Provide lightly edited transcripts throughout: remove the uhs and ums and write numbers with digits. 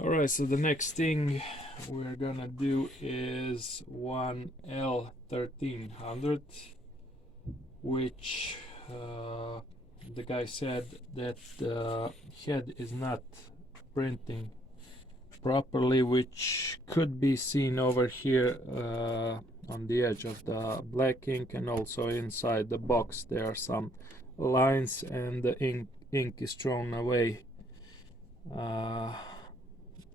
Alright, so the next thing we're gonna do is one L1300, which the guy said that the head is not printing properly, which could be seen over here on the edge of the black ink, and also inside the box there are some lines and the ink is thrown away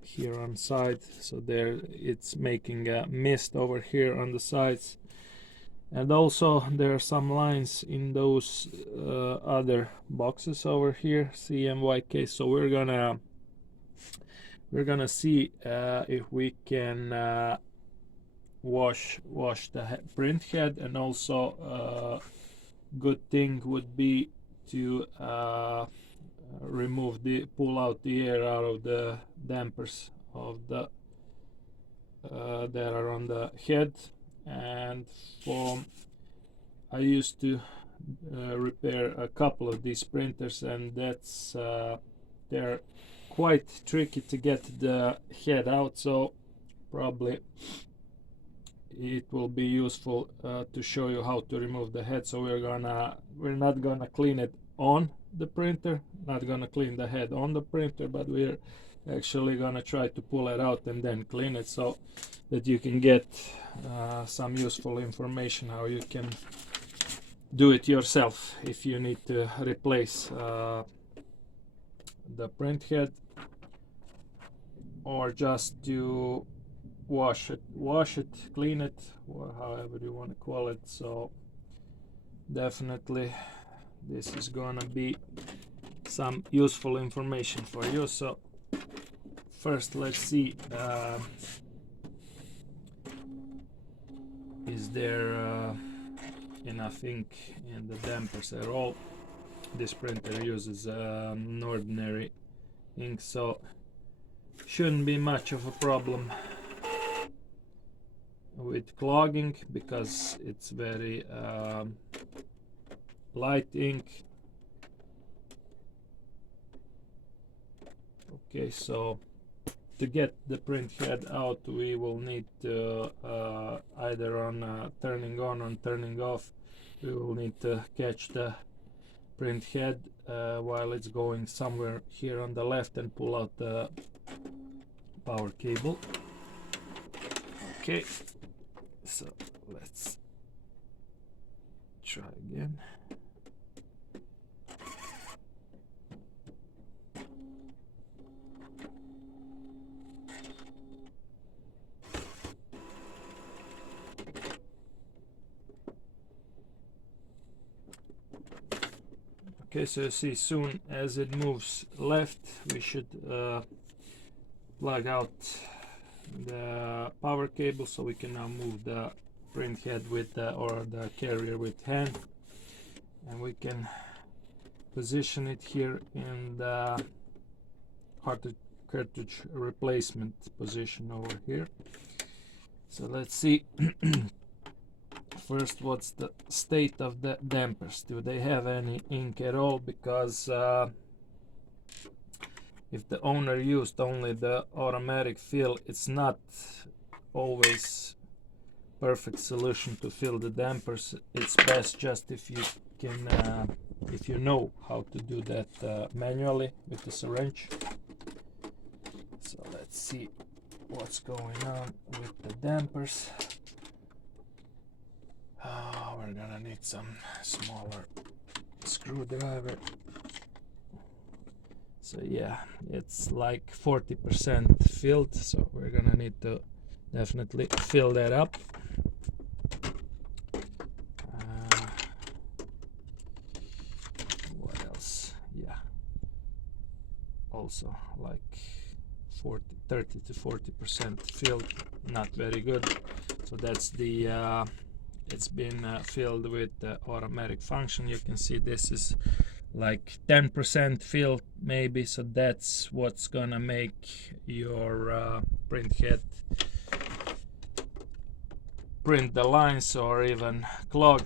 here on side, so there it's making a mist over here on the sides, and also there are some lines in those other boxes over here, CMYK. So we're gonna see if we can wash the print head, and also good thing would be to pull out the air out of the dampers of the that are on the head. And I used to repair a couple of these printers, and that's they're quite tricky to get the head out, so probably it will be useful to show you how to remove the head. So we're not gonna clean it on the printer, not gonna clean the head on the printer, but we're actually gonna try to pull it out and then clean it, so that you can get some useful information how you can do it yourself if you need to replace the print head, or just to wash it, clean it, or however you want to call it. So definitely this is gonna be some useful information for you. So first let's see, is there enough ink in the dampers at all. This printer uses an ordinary ink, so shouldn't be much of a problem with clogging, because it's very light ink. Okay, so to get the print head out, we will need to either on turning on or turning off, we will need to catch the print head while it's going somewhere here on the left, and pull out the power cable. Okay, so let's try again. Okay, so you see, soon as it moves left, we should plug out the power cable, so we can now move the print head with or the carrier with hand, and we can position it here in the cartridge replacement position over here. So let's see first what's the state of the dampers. Do they have any ink at all? Because if the owner used only the automatic fill, it's not always perfect solution to fill the dampers. It's best just if you can if you know how to do that manually with the syringe. So let's see what's going on with the dampers. We're gonna need some smaller screwdriver. So yeah, it's like 40% filled, so we're gonna need to definitely fill that up. What else? Yeah, also like 30 to 40% filled, not very good. So that's the it's been filled with the automatic function. You can see this is like 10% filled maybe, so that's what's gonna make your print head print the lines or even clog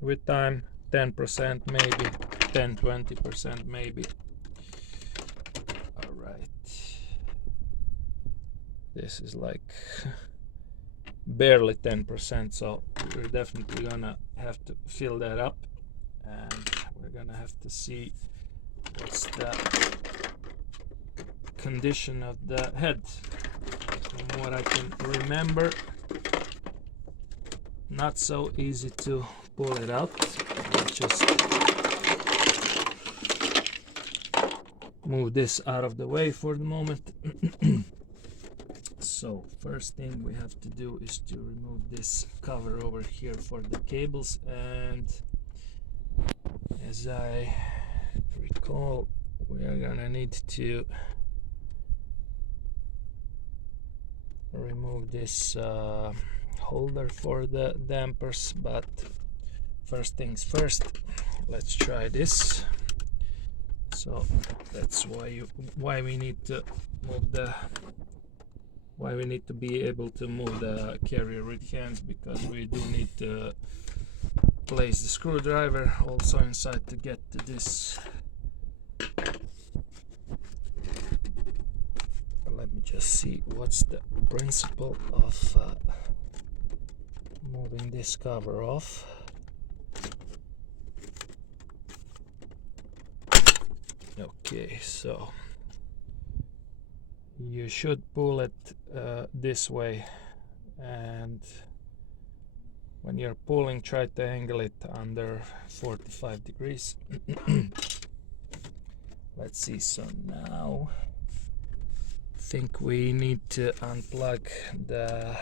with time. 10% maybe, 10-20% maybe. All right, This is like barely 10%, so we're definitely gonna have to fill that up, and we're gonna have to see what's the condition of the head. From what I can remember, not so easy to pull it out. Just move this out of the way for the moment. So first thing we have to do is to remove this cover over here for the cables, and as I recall, we are gonna need to remove this holder for the dampers, but first things first, let's try this. So that's why we need to be able to move the carrier with hands, because we do need to place the screwdriver also inside to get to this. Let me just see what's the principle of moving this cover off. Okay, so you should pull it this way, and when you're pulling, try to angle it under 45 degrees. Let's see, so now I think we need to unplug the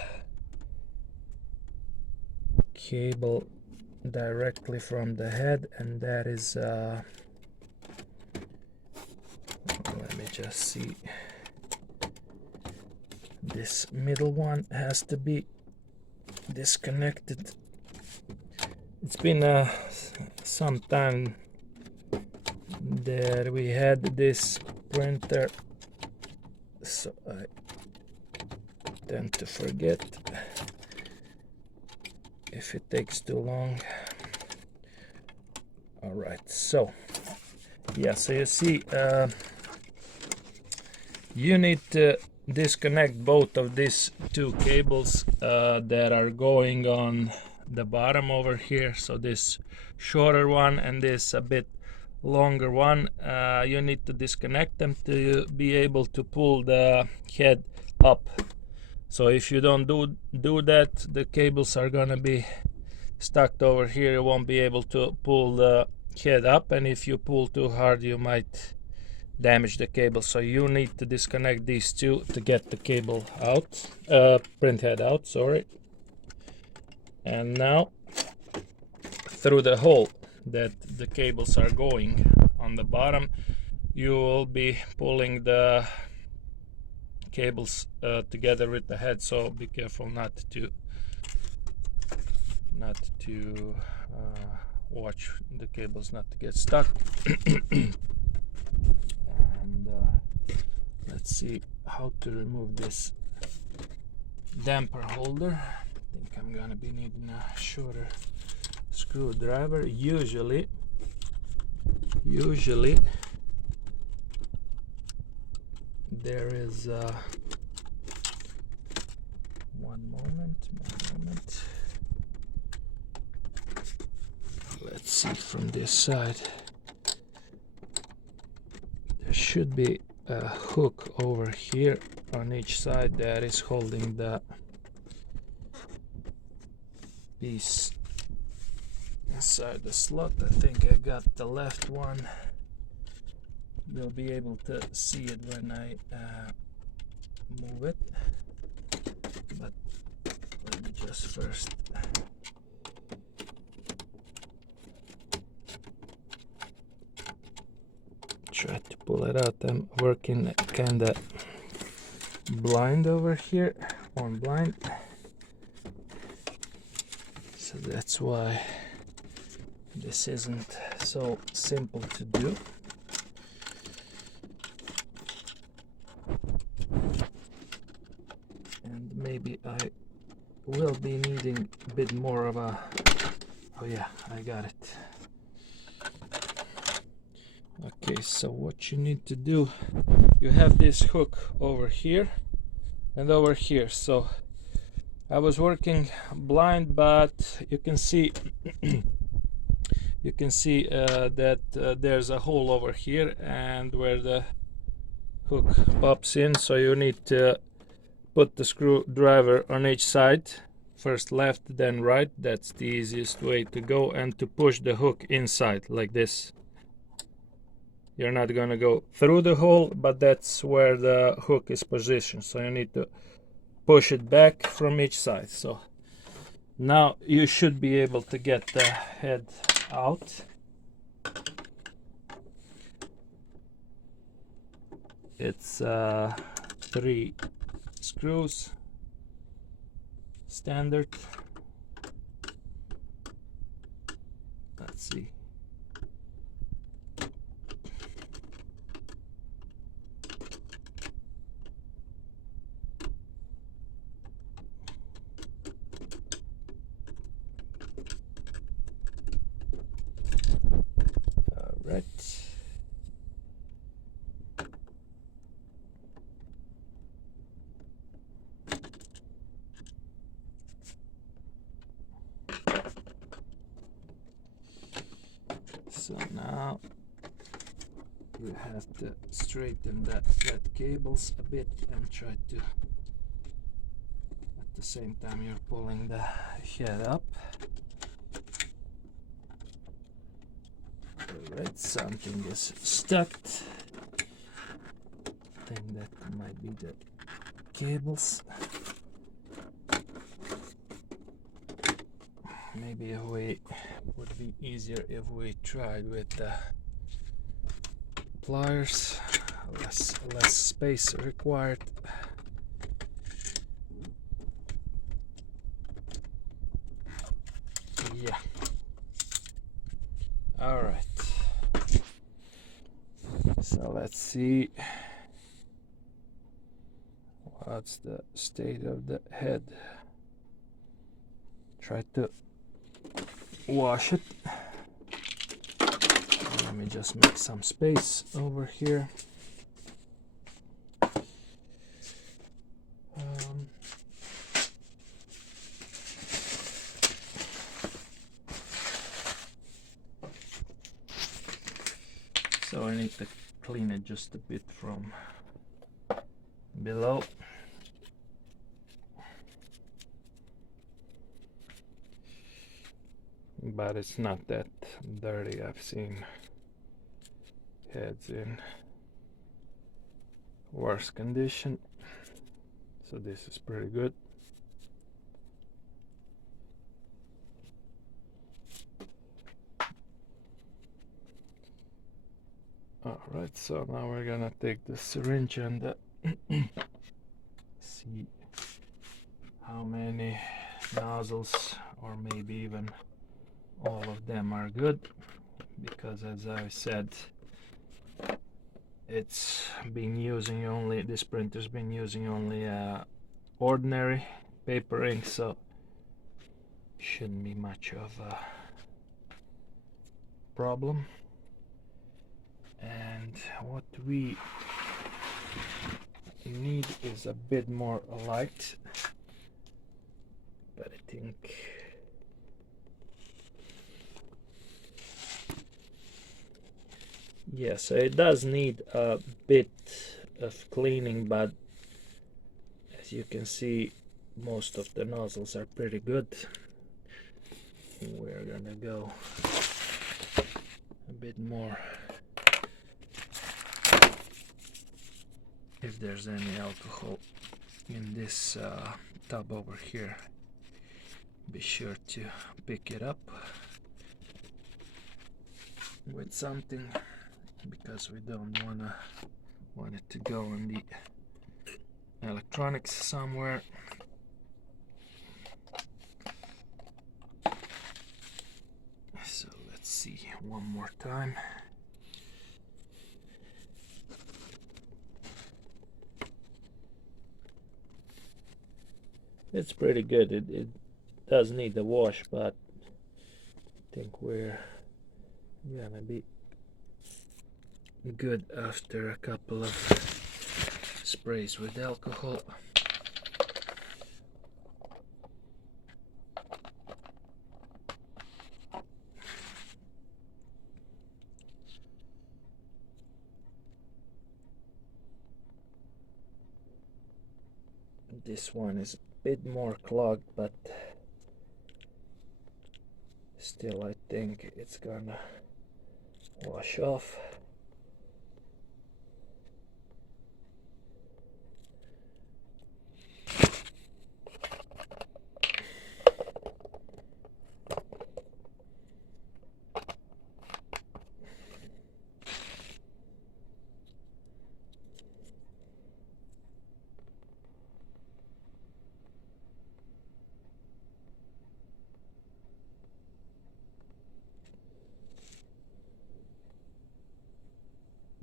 cable directly from the head, and that is let me just see, this middle one has to be disconnected. It's been some time that we had this printer, so I tend to forget if it takes too long. All right, so yeah, so you see, you need to disconnect both of these two cables that are going on the bottom over here. So this shorter one and this a bit longer one, you need to disconnect them to be able to pull the head up. So if you don't do that, the cables are gonna be stuck over here. You won't be able to pull the head up, and if you pull too hard, you might damage the cable. So you need to disconnect these two to get the cable out, print head out, sorry. And now through the hole that the cables are going on the bottom, you will be pulling the cables together with the head, so be careful not to watch the cables not to get stuck. And let's see how to remove this damper holder. I think I'm gonna be needing a shorter screwdriver. Usually there is one moment. Let's see from this side. There should be a hook over here on each side that is holding the piece inside the slot. I think I got the left one. You'll be able to see it when I move it, but let me just first try to pull it out. I'm working kinda blind over here, on blind, so that's why this isn't so simple to do. And maybe I will be needing a bit more of a, oh yeah, I got it. Okay, so what you need to do, you have this hook over here, and over here. So I was working blind, but you can see you can see that there's a hole over here, and where the hook pops in, so you need to put the screwdriver on each side, first left then right. That's the easiest way to go, and to push the hook inside like this. You're not gonna go through the hole, but that's where the hook is positioned, so you need to push it back from each side. So now you should be able to get the head out. It's 3 screws, standard. Let's see. All right. So now you have to straighten that cables a bit and try to, at the same time you're pulling the head up. Alright, something is stuck. I think that might be the cables. Maybe a way would be easier if we tried with the pliers. Less space required. Yeah. All right. So let's see what's the state of the head. Try to wash it. Let me just make some space over here. So I need to clean it just a bit from below. But it's not that dirty. I've seen heads in worse condition, so this is pretty good. Alright, so now we're gonna take the syringe and see how many nozzles, or maybe even all of them, are good, because as I said, it's been using only, this printer's been using only ordinary paper ink, so shouldn't be much of a problem. And what we need is a bit more light, but I think yeah, so it does need a bit of cleaning, but as you can see, most of the nozzles are pretty good. We're gonna go a bit more. If there's any alcohol in this tub over here, be sure to pick it up with something, because we don't want it to go in the electronics somewhere. So let's see one more time. It's pretty good. It does need a wash, but I think we're gonna be good after a couple of sprays with alcohol. This one is a bit more clogged, but still I think it's gonna wash off.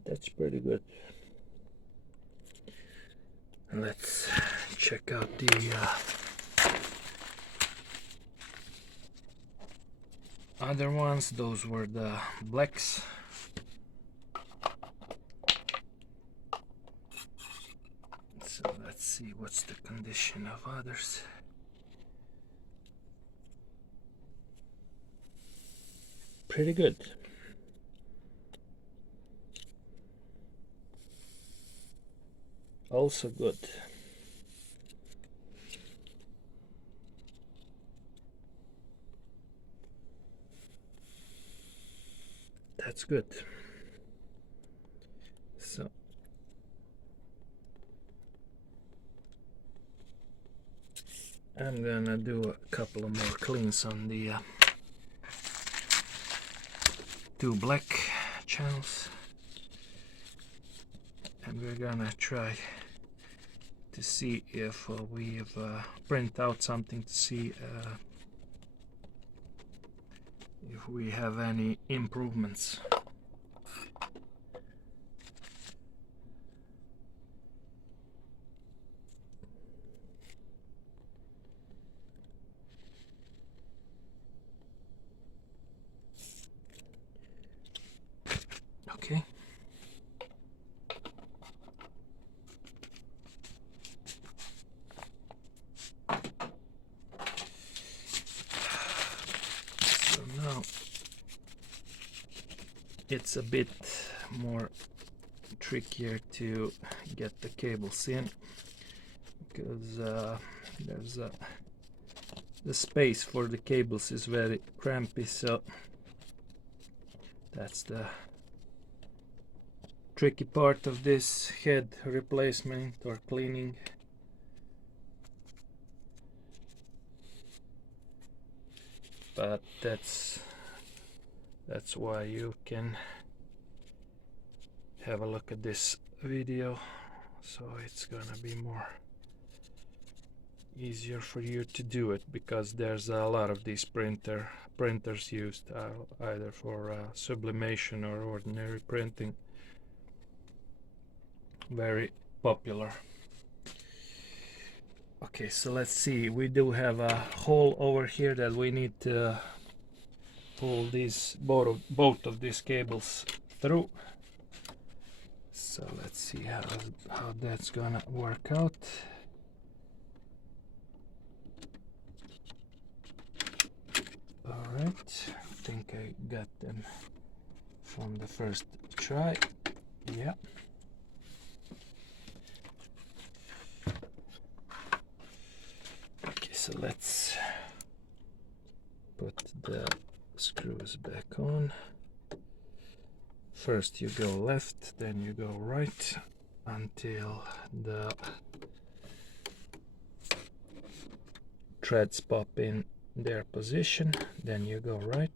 That's pretty good. Let's check out the other ones. Those were the blacks. So let's see what's the condition of others. Pretty good. Also good. That's good. So I'm gonna do a couple of more cleans on the two black channels, and we're gonna try to see if we've print out something to see if we have any improvements. Okay. So now it's a bit more trickier to get the cables in, because there's the space for the cables is very crampy, so that's the tricky part of this head replacement or cleaning. But that's why you can have a look at this video, so it's gonna be more easier for you to do it, because there's a lot of these printers used either for sublimation or ordinary printing. Very popular. Okay, so let's see, we do have a hole over here that we need to pull these both of these cables through. So let's see how that's gonna work out. Alright, I think I got them from the first try. Yeah. Okay, so let's put the screws back on. First you go left, then you go right until the threads pop in their position, then you go right.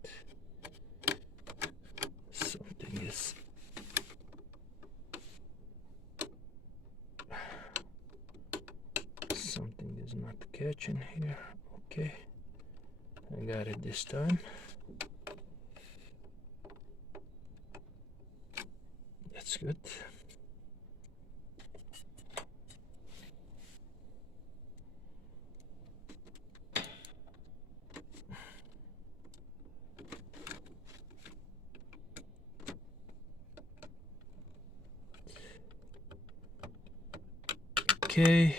Something is not catching here. Okay, I got it this time. That's good. Okay.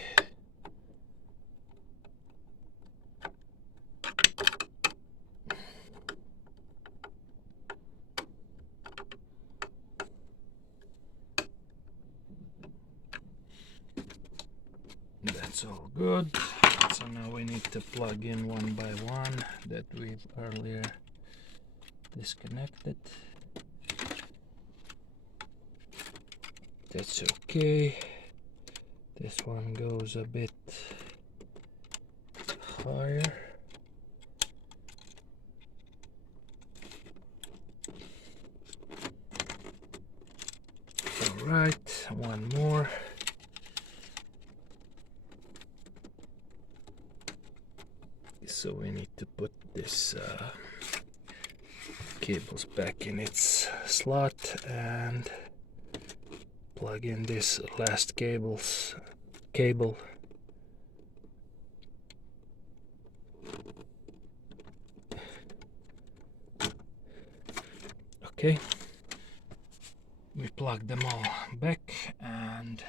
That's all good. So now we need to plug in one by one that we've earlier disconnected. That's okay. This one goes a bit higher. All right, one more. So we need to put this cables back in its slot and plug in this last cable. Okay, we plug them all back, and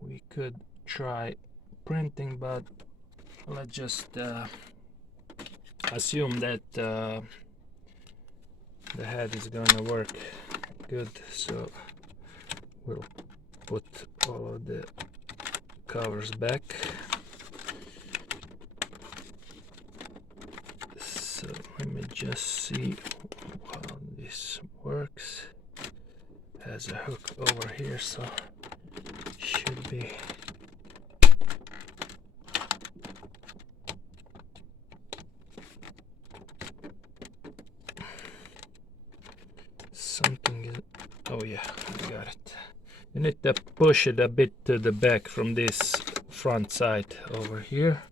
we could try printing, but let's just assume that the head is gonna work good, so we'll put all of the covers back. So let me just see how this works. Has a hook over here, so should be something is, oh yeah, I got it. You need to push it a bit to the back from this front side over here,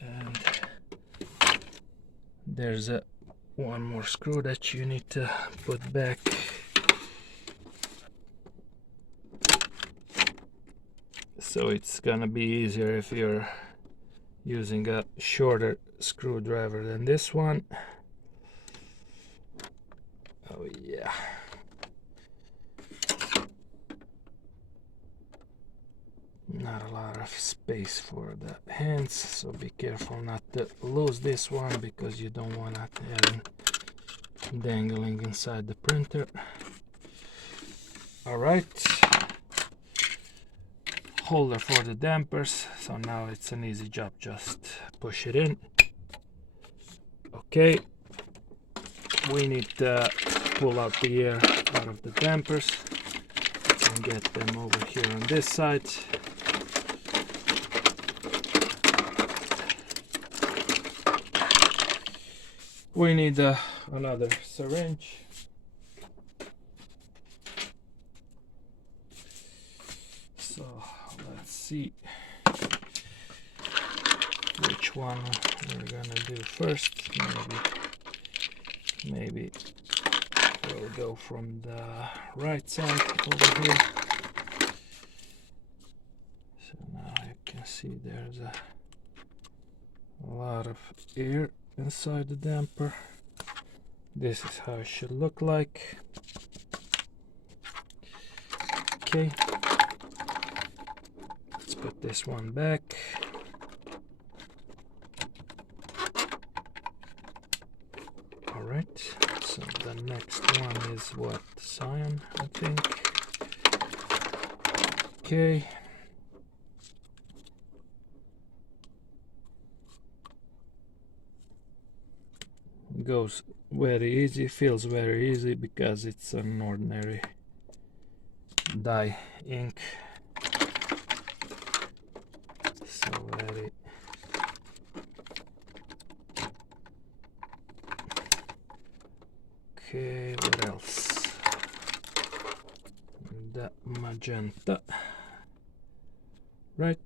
and there's one more screw that you need to put back. So it's gonna be easier if you're using a shorter screwdriver than this one. Oh yeah. Not a lot of space for the hands, so be careful not to lose this one, because you don't want it dangling inside the printer. All right, holder for the dampers. So now it's an easy job, just push it in. Okay, we need to pull out the air out of the dampers and get them over here on this side. We need another syringe. So let's see which one we're gonna do first. Maybe we'll go from the right side over here. So now you can see there's a lot of air inside the damper. This is how it should look like. Okay, let's put this one back. All right, so the next one is what, cyan, I think. Okay, goes very easy, feels very easy because it's an ordinary dye ink. So very okay. What else? The magenta, right?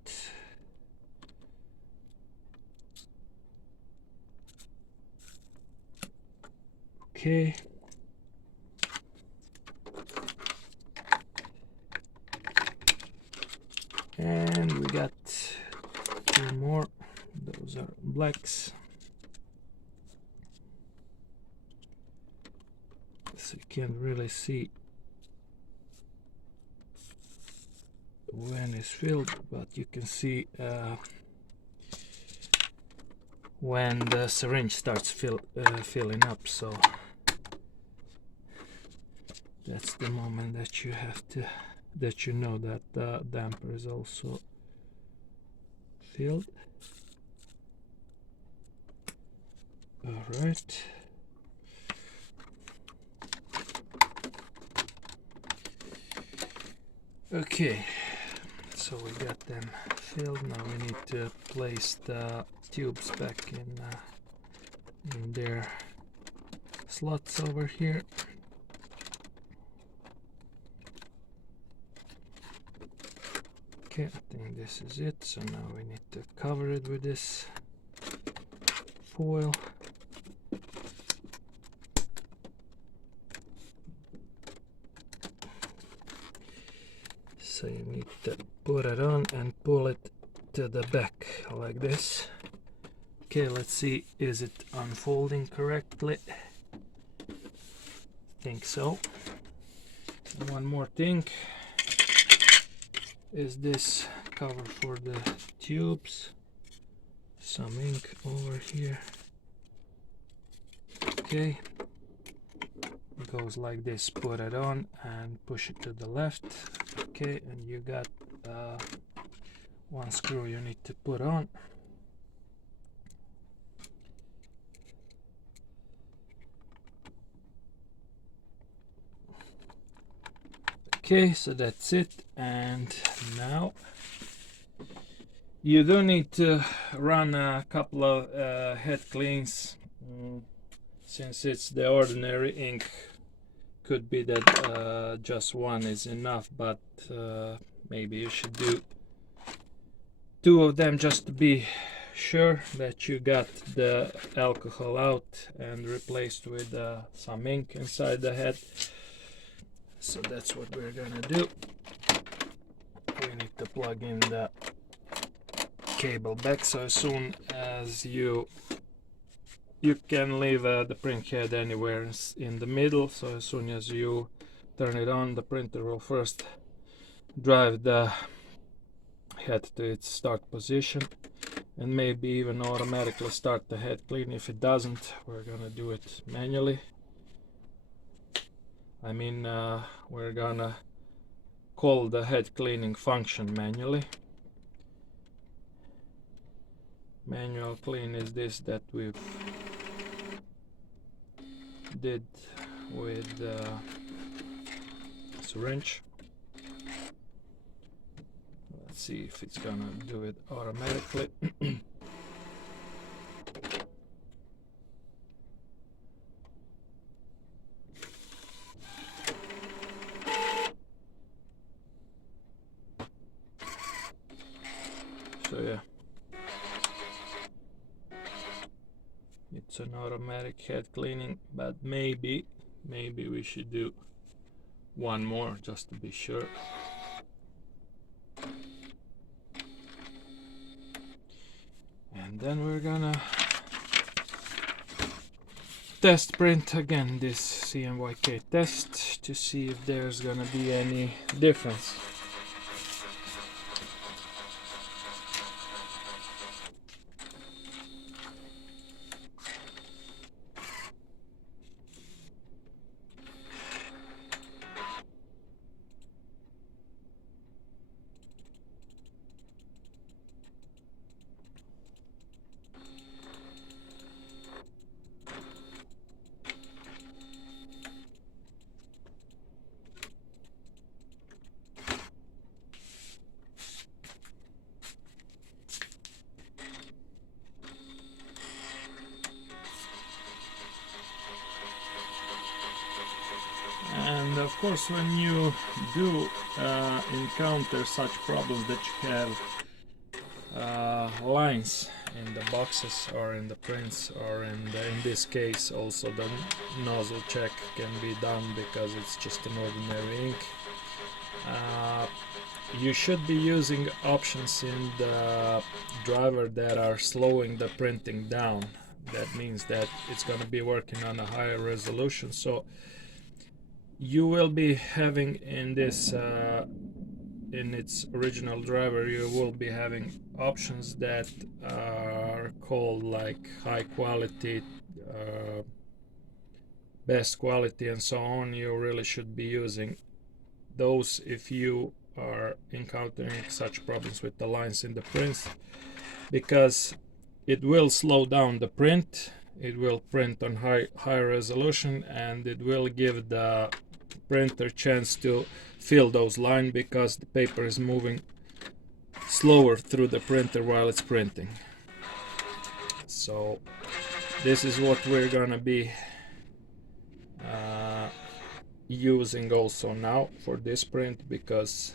Okay. And we got two more. Those are blacks. So you can't really see when it's filled, but you can see when the syringe starts filling up. So the that's the moment that you have to, that you know that the damper is also filled. All right. Okay, so we got them filled. Now we need to place the tubes back in their slots over here. Okay, I think this is it. So now we need to cover it with this foil. So you need to put it on and pull it to the back like this. Okay, let's see, is it unfolding correctly? Think so. And one more thing is this cover for the tubes. Some ink over here. Okay, it goes like this. Put it on and push it to the left. Okay, and you got one screw you need to put on. Okay, so that's it. And now you do need to run a couple of head cleans. Since it's the ordinary ink, could be that just one is enough, but maybe you should do two of them just to be sure that you got the alcohol out and replaced with some ink inside the head. So that's what we're gonna do. We need to plug in the cable back, so as soon as you can leave the print head anywhere in the middle. So as soon as you turn it on, the printer will first drive the head to its start position and maybe even automatically start the head clean. If it doesn't, we're gonna do it manually. I mean, we're gonna call the head cleaning function manually. Manual clean is this that we did with syringe. Let's see if it's gonna do it automatically. So yeah, it's an automatic head cleaning, but maybe we should do one more just to be sure. And then we're gonna test print again this CMYK test to see if there's gonna be any difference. And of course, when you do encounter such problems that you have lines in the boxes or in the prints, or in this case also the nozzle check can be done because it's just an ordinary ink. You should be using options in the driver that are slowing the printing down. That means that it's going to be working on a higher resolution. So you will be having in this in its original driver, you will be having options that are called like high quality best quality and so on, you really should be using those if you are encountering such problems with the lines in the prints, because it will slow down the print, it will print on higher resolution, and it will give the printer chance to fill those lines because the paper is moving slower through the printer while it's printing. So this is what we're gonna be using also now for this print, because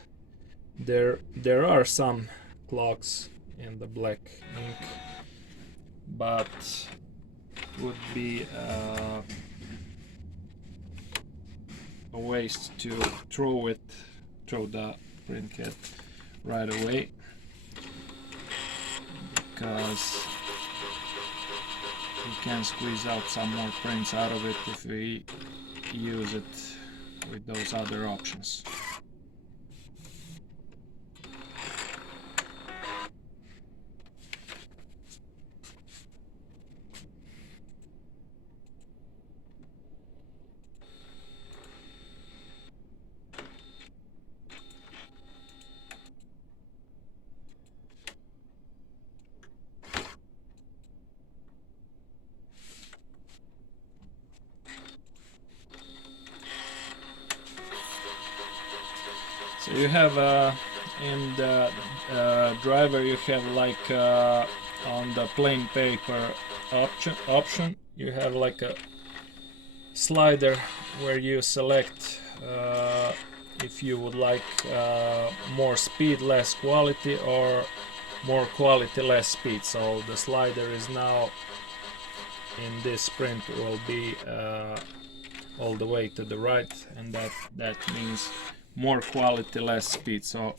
there are some clogs in the black ink, but would be a waste to throw the printhead right away, because we can squeeze out some more prints out of it if we use it with those other options. So you have in the driver, you have like on the plain paper option, you have like a slider where you select if you would like more speed, less quality, or more quality, less speed. So the slider is now in this print will be all the way to the right, and that means more quality, less speed. So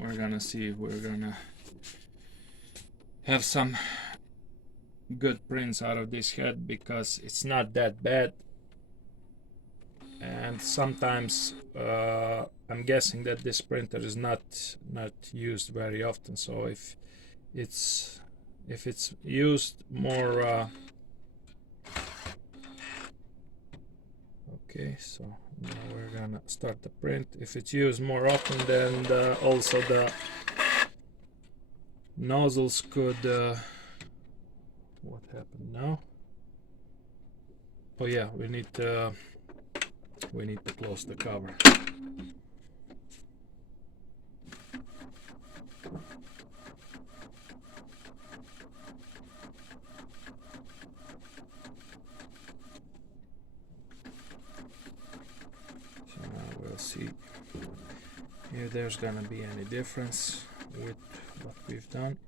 we're gonna see if we're gonna have some good prints out of this head, because it's not that bad, and sometimes I'm guessing that this printer is not used very often. So if it's used more okay, so now we're gonna start the print. If it's used more often, then also the nozzles could what happened now? Oh yeah, we need to close the cover. See if there's gonna be any difference with what we've done.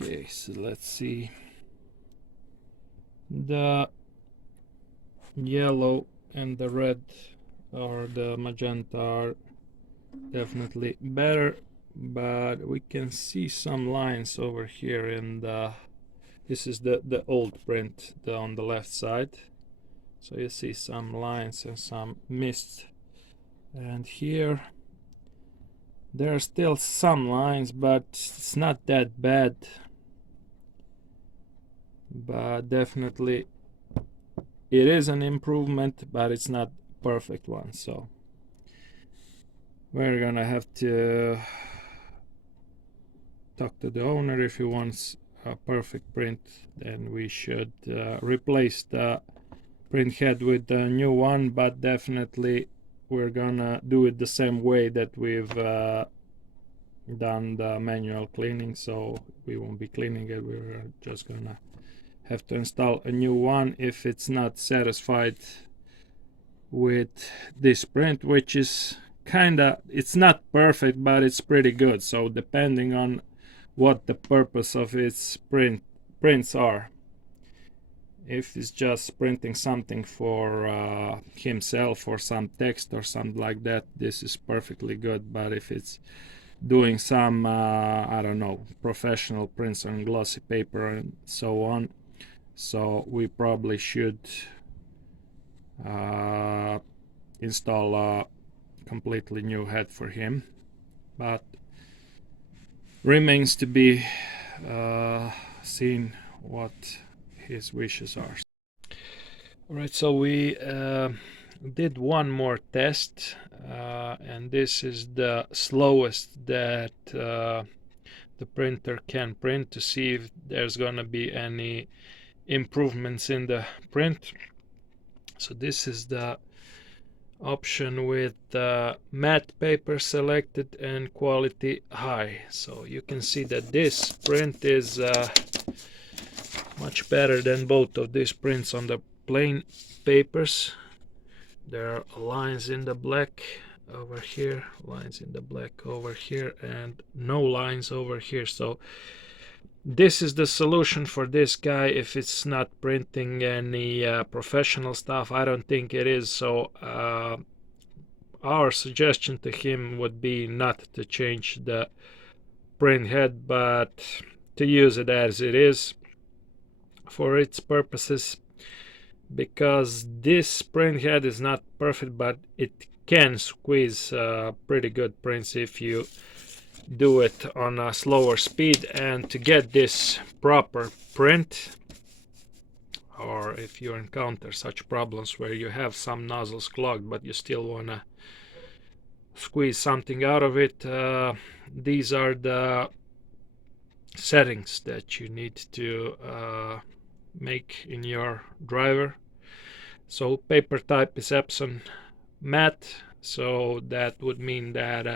Okay, so let's see. The yellow and the red or the magenta are definitely better, but we can see some lines over here in the this is the old print on the left side. So you see some lines and some mist, and here there are still some lines, but it's not that bad. But definitely it is an improvement, but it's not perfect one. So we're gonna have to talk to the owner. If he wants a perfect print, then we should replace the print head with a new one, but definitely we're gonna do it the same way that we've done the manual cleaning. So we won't be cleaning it, we're just gonna have to install a new one if it's not satisfied with this print, which is kinda, it's not perfect, but it's pretty good. So depending on what the purpose of its prints are, If it's just printing something for himself or some text or something like that, this is perfectly good. But if it's doing some I don't know, professional prints on glossy paper and so on, so we probably should install a completely new head for him, but remains to be seen what his wishes are. Alright, so we did one more test, and this is the slowest that the printer can print, to see if there's gonna be any improvements in the print. So this is the option with matte paper selected and quality high. So you can see that this print is much better than both of these prints on the plain papers. There are lines in the black over here, lines in the black over here, and no lines over here. So this is the solution for this guy if it's not printing any professional stuff. I don't think it is. So our suggestion to him would be not to change the print head, but to use it as it is for its purposes, because this print head is not perfect, but it can squeeze pretty good prints if you do it on a slower speed. And to get this proper print, or if you encounter such problems where you have some nozzles clogged but you still want to squeeze something out of it, these are the settings that you need to make in your driver. So paper type is Epson matte, so that would mean that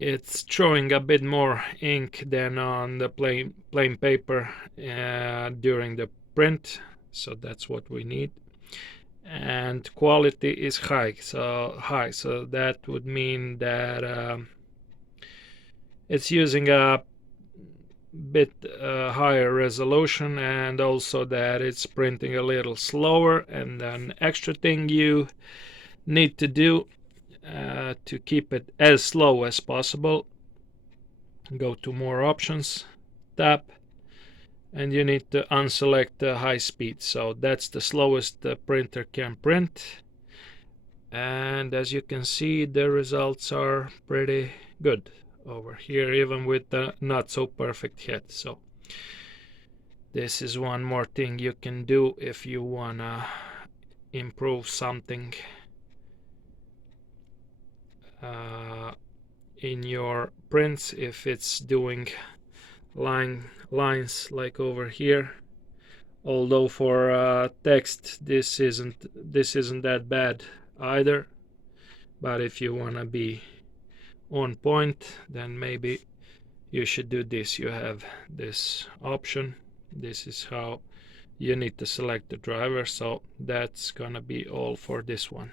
it's showing a bit more ink than on the plain paper during the print, so that's what we need. And quality is high, so that would mean that it's using a bit higher resolution, and also that it's printing a little slower. And an extra thing you need to do to keep it as slow as possible, go to more options, tap, and you need to unselect the high speed. So that's the slowest the printer can print, and as you can see, the results are pretty good over here, even with the not so perfect head. So this is one more thing you can do if you wanna improve something in your prints. If it's doing lines like over here, although for text this isn't that bad either, but if you wanna be on point, then maybe you should do this. You have this option. This is how you need to select the driver. So that's gonna be all for this one.